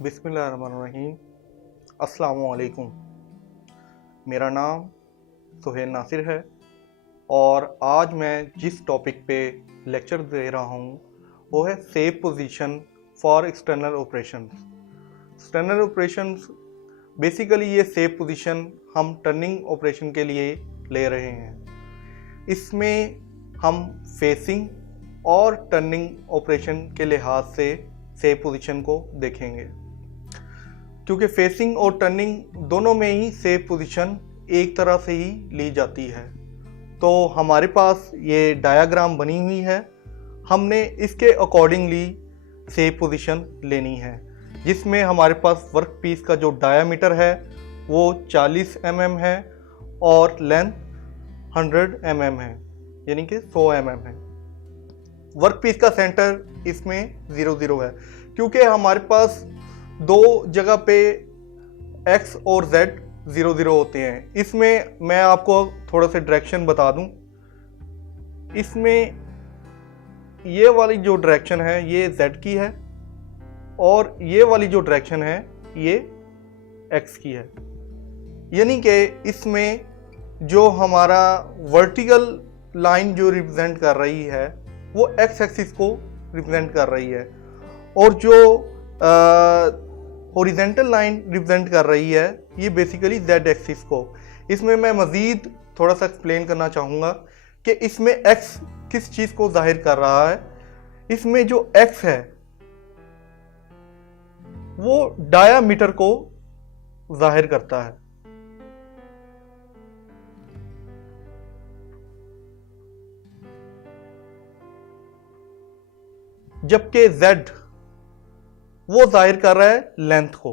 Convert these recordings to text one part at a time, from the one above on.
बिस्मिल्लाहिर्रहमानिर्रहीम। अस्सलामुअलैकुम। मेरा नाम सुहेल नासिर है और आज मैं जिस टॉपिक पे लेक्चर दे रहा हूँ वो है safe position for external operations. External operations basically ये सेफ पोजीशन हम टर्निंग ऑपरेशन के लिए ले रहे हैं। इसमें हम फेसिंग और टर्निंग ऑपरेशन के लिहाज से सेफ पोजीशन को देखेंगे, क्योंकि फेसिंग और टर्निंग दोनों में ही सेफ पोजीशन एक तरह से ही ली जाती है। तो हमारे पास ये डायग्राम बनी हुई है, हमने इसके अकॉर्डिंगली सेफ पोजीशन लेनी है, जिसमें हमारे पास वर्क पीस का जो डायामीटर है वो 40 mm है और लेंथ 100 mm है, यानी कि 100 mm है। वर्क पीस का सेंटर इसमें 0 है, क्योंकि हमारे पास दो जगह पे X और Z 0 होते हैं। इसमें मैं आपको थोड़ा सा डायरेक्शन बता दूं। इसमें ये वाली जो डायरेक्शन है ये Z की है और ये वाली जो डायरेक्शन है ये X की है, यानी कि इसमें जो हमारा वर्टिकल लाइन जो रिप्रेजेंट कर रही है वो X एक्सिस को रिप्रेजेंट कर रही है और जो हॉरिजॉन्टल लाइन रिप्रेजेंट कर रही है ये बेसिकली Z एक्सिस को। इसमें मैं मज़ीद थोड़ा सा एक्सप्लेन करना चाहूँगा कि इसमें X किस चीज़ को जाहिर कर रहा है। इसमें जो X है वो डायामीटर को जाहिर करता है, जबकि Z वो जाहिर कर रहा है लेंथ को।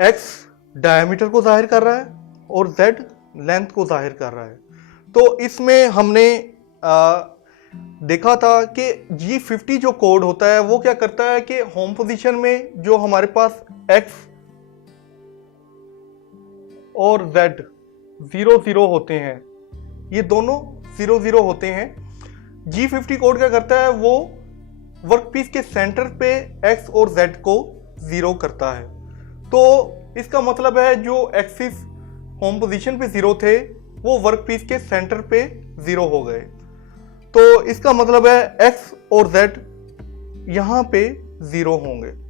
X डायमीटर को जाहिर कर रहा है और Z लेंथ को जाहिर कर रहा है। तो इसमें हमने देखा था कि G50 जो कोड होता है वो क्या करता है कि होम पोजीशन में जो हमारे पास X और Z 0 होते हैं, ये दोनों 0 होते हैं। G50 कोड क्या करता है, वो वर्कपीस के सेंटर पे X और Z को 0 करता है। तो इसका मतलब है जो एक्सिस होम पोजीशन पे 0 थे वो वर्कपीस के सेंटर पे 0 हो गए। तो इसका मतलब है X और Z यहाँ पे 0 होंगे।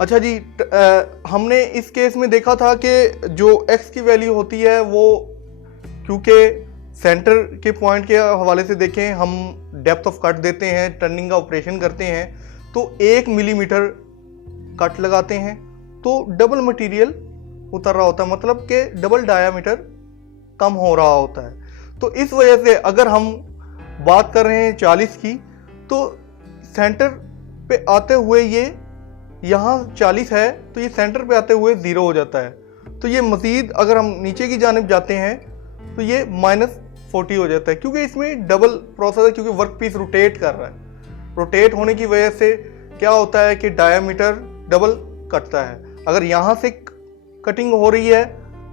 अच्छा जी, हमने इस केस में देखा था कि जो X की वैल्यू होती है वो, क्योंकि सेंटर के पॉइंट के हवाले से देखें, हम डेप्थ ऑफ कट देते हैं, टर्निंग का ऑपरेशन करते हैं तो 1 मिलीमीटर कट लगाते हैं तो डबल मटेरियल उतर रहा होता है, मतलब कि डबल डायामीटर कम हो रहा होता है। तो इस वजह से अगर हम बात कर रहे हैं 40 की, तो सेंटर पे आते हुए ये यहाँ 40 है तो ये सेंटर पे आते हुए 0 हो जाता है। तो ये मज़ीद अगर हम नीचे की जानिब जाते हैं तो ये -40 हो जाता है, क्योंकि इसमें डबल प्रोसेस है, क्योंकि वर्क पीस रोटेट कर रहा है। रोटेट होने की वजह से क्या होता है कि डायामीटर डबल कटता है। अगर यहाँ से कटिंग हो रही है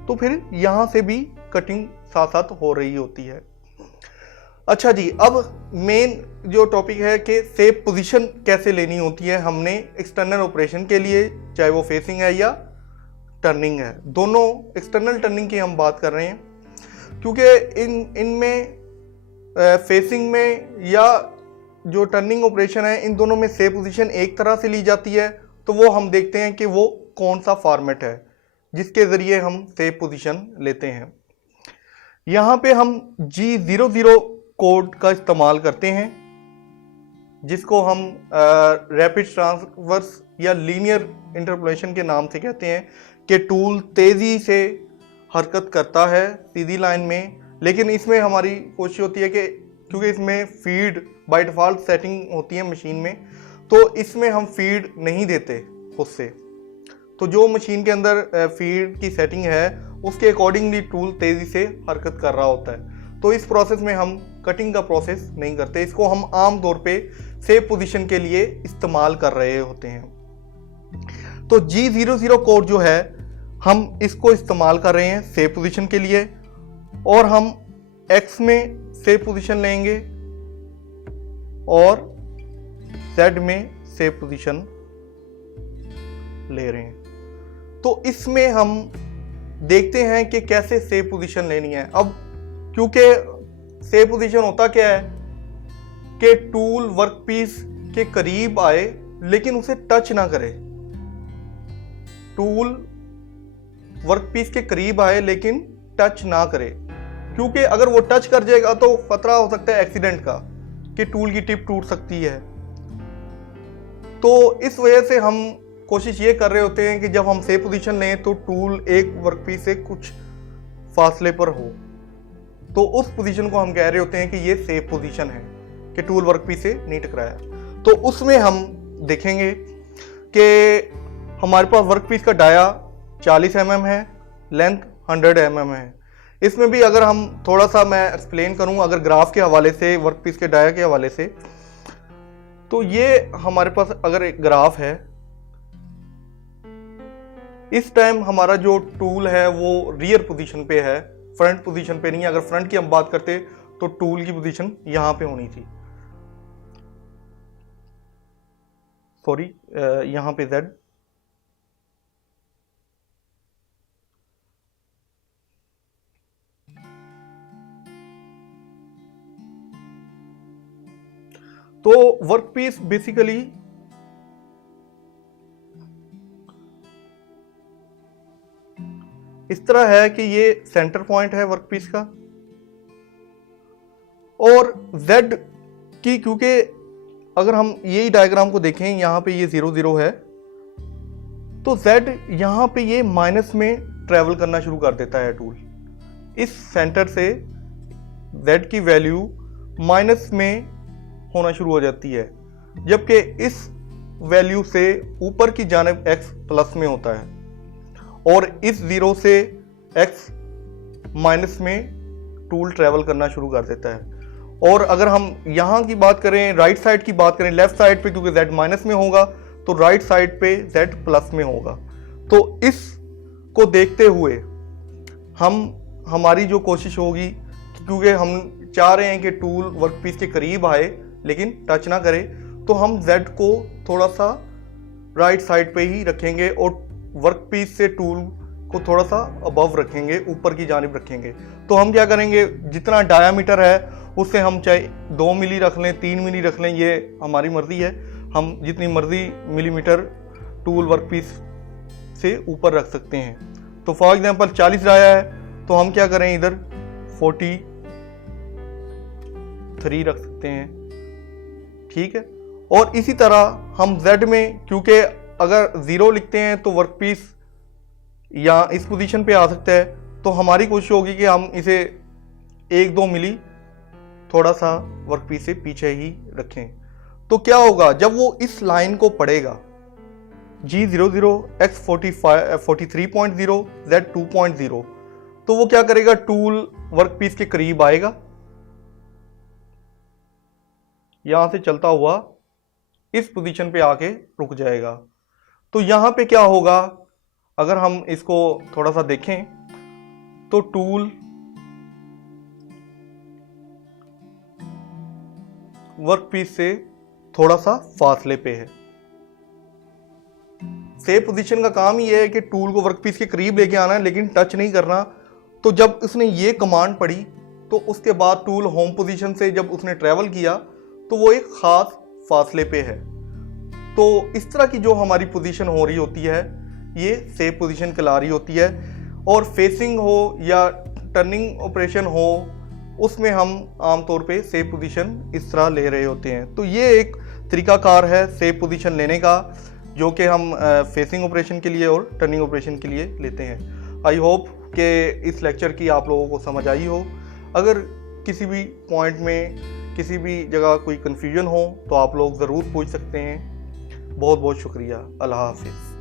तो फिर यहाँ से भी कटिंग साथ साथ हो रही होती है। अच्छा जी, अब मेन जो टॉपिक है कि सेफ पोजीशन कैसे लेनी होती है हमने एक्सटर्नल ऑपरेशन के लिए, चाहे वो फेसिंग है या टर्निंग है। दोनों एक्सटर्नल टर्निंग की हम बात कर रहे हैं, क्योंकि इनमें फेसिंग में या जो टर्निंग ऑपरेशन है इन दोनों में सेफ पोजीशन एक तरह से ली जाती है। तो वो हम देखते हैं कि वो कौन सा फॉर्मेट है जिसके ज़रिए हम सेफ पोजीशन लेते हैं। यहाँ पे हम G00 कोड का इस्तेमाल करते हैं, जिसको हम रैपिड ट्रांसवर्स या लीनियर इंटरपोलेशन के नाम से कहते हैं, कि टूल तेज़ी से हरकत करता है सीधी लाइन में। लेकिन इसमें हमारी कोशिश होती है कि क्योंकि इसमें फीड बाय डिफ़ॉल्ट सेटिंग होती है मशीन में, तो इसमें हम फीड नहीं देते खुद से। तो जो मशीन के अंदर फीड की सेटिंग है उसके अकॉर्डिंगली टूल तेज़ी से हरकत कर रहा होता है। तो इस प्रोसेस में हम कटिंग का प्रोसेस नहीं करते, इसको हम आम तौर पे सेफ पोजीशन के लिए इस्तेमाल कर रहे होते हैं। तो G00 कोड जो है हम इसको इस्तेमाल कर रहे हैं सेफ पोजीशन के लिए, और हम x में सेफ पोजीशन लेंगे और z में सेफ पोजीशन ले रहे हैं। तो इसमें हम देखते हैं कि कैसे सेफ पोजीशन लेनी है। अब क्योंकि सेफ पोजीशन होता क्या है कि टूल वर्कपीस के करीब आए लेकिन उसे टच ना करे। टूल वर्कपीस के करीब आए लेकिन टच ना करे, क्योंकि अगर वो टच कर जाएगा तो खतरा हो सकता है एक्सीडेंट का, कि टूल की टिप टूट सकती है। तो इस वजह से हम कोशिश ये कर रहे होते हैं कि जब हम सेफ पोजीशन लें तो टूल एक वर्कपीस से कुछ फासले पर हो। तो उस पोजीशन को हम कह रहे होते हैं कि ये सेफ पोजीशन है, कि टूल वर्कपीस से नहीं टकराया। तो उसमें हम देखेंगे कि हमारे पास वर्कपीस का डाया 40 mm है, लेंथ 100 mm है। इसमें भी अगर हम थोड़ा सा मैं एक्सप्लेन करूं, अगर ग्राफ के हवाले से, वर्कपीस के डाया के हवाले से, तो ये हमारे पास अगर एक ग्राफ है, इस टाइम हमारा जो टूल है वो रियर पोजीशन पे है, फ्रंट पोजीशन पे नहीं है। अगर फ्रंट की हम बात करते तो टूल की पोजीशन यहां पे होनी थी, सॉरी यहां पे Z। तो वर्कपीस बेसिकली इस तरह है कि ये सेंटर पॉइंट है वर्कपीस का, और Z की, क्योंकि अगर हम यही डायग्राम को देखें, यहां पे ये 0 0 है, तो Z यहां पे ये माइनस में ट्रेवल करना शुरू कर देता है टूल। इस सेंटर से Z की वैल्यू माइनस में होना शुरू हो जाती है, जबकि इस वैल्यू से ऊपर की जानिब x प्लस में होता है, और इस 0 से x माइनस में टूल ट्रेवल करना शुरू कर देता है। और अगर हम यहाँ की बात करें, राइट साइड की बात करें, लेफ्ट साइड पे क्योंकि z माइनस में होगा तो राइट साइड पे z प्लस में होगा। तो इस को देखते हुए हमारी जो कोशिश होगी, क्योंकि हम चाह रहे हैं कि टूल वर्कपीस के करीब आए लेकिन टच ना करे, तो हम Z को थोड़ा सा राइट साइड पे ही रखेंगे और वर्कपीस से टूल को थोड़ा सा अबव रखेंगे, ऊपर की जानिब रखेंगे। तो हम क्या करेंगे, जितना डायामीटर है उससे हम चाहे 2 मिली रख लें, 3 मिली रख लें, ये हमारी मर्जी है। हम जितनी मर्जी मिलीमीटर टूल वर्कपीस से ऊपर रख सकते हैं। तो फॉर एग्जांपल 40 डाया है तो हम क्या करें, इधर 43 रख सकते हैं, ठीक है। और इसी तरह हम Z में, क्योंकि अगर 0 लिखते हैं तो वर्कपीस या इस पोजीशन पे आ सकता है, तो हमारी कोशिश होगी कि हम इसे 1-2 मिली थोड़ा सा वर्कपीस से पीछे ही रखें। तो क्या होगा, जब वो इस लाइन को पढ़ेगा G00 X 43.0 Z 2.0, तो वो क्या करेगा, टूल वर्कपीस के करीब आएगा, यहां से चलता हुआ इस पोजीशन पे आके रुक जाएगा। तो यहां पे क्या होगा, अगर हम इसको थोड़ा सा देखें तो टूल वर्कपीस से थोड़ा सा फासले पे है। सेफ पोजीशन का काम ही है कि टूल को वर्कपीस के करीब लेके आना है लेकिन टच नहीं करना। तो जब उसने ये कमांड पढ़ी तो उसके बाद टूल होम पोजीशन से जब उसने ट्रेवल किया तो वो एक खास फासले पे है। तो इस तरह की जो हमारी पोजीशन हो रही होती है ये सेफ पोजीशन कहला रही होती है। और फेसिंग हो या टर्निंग ऑपरेशन हो उसमें हम आमतौर पे सेफ पोजीशन इस तरह ले रहे होते हैं। तो ये एक तरीकाकार है सेफ पोजीशन लेने का, जो कि हम फेसिंग ऑपरेशन के लिए और टर्निंग ऑपरेशन के लिए लेते हैं। आई होप कि इस लेक्चर की आप लोगों को समझ आई हो। अगर किसी भी पॉइंट में किसी भी जगह कोई कन्फ्यूजन हो तो आप लोग ज़रूर पूछ सकते हैं। बहुत बहुत शुक्रिया। अल्लाह हाफिज़।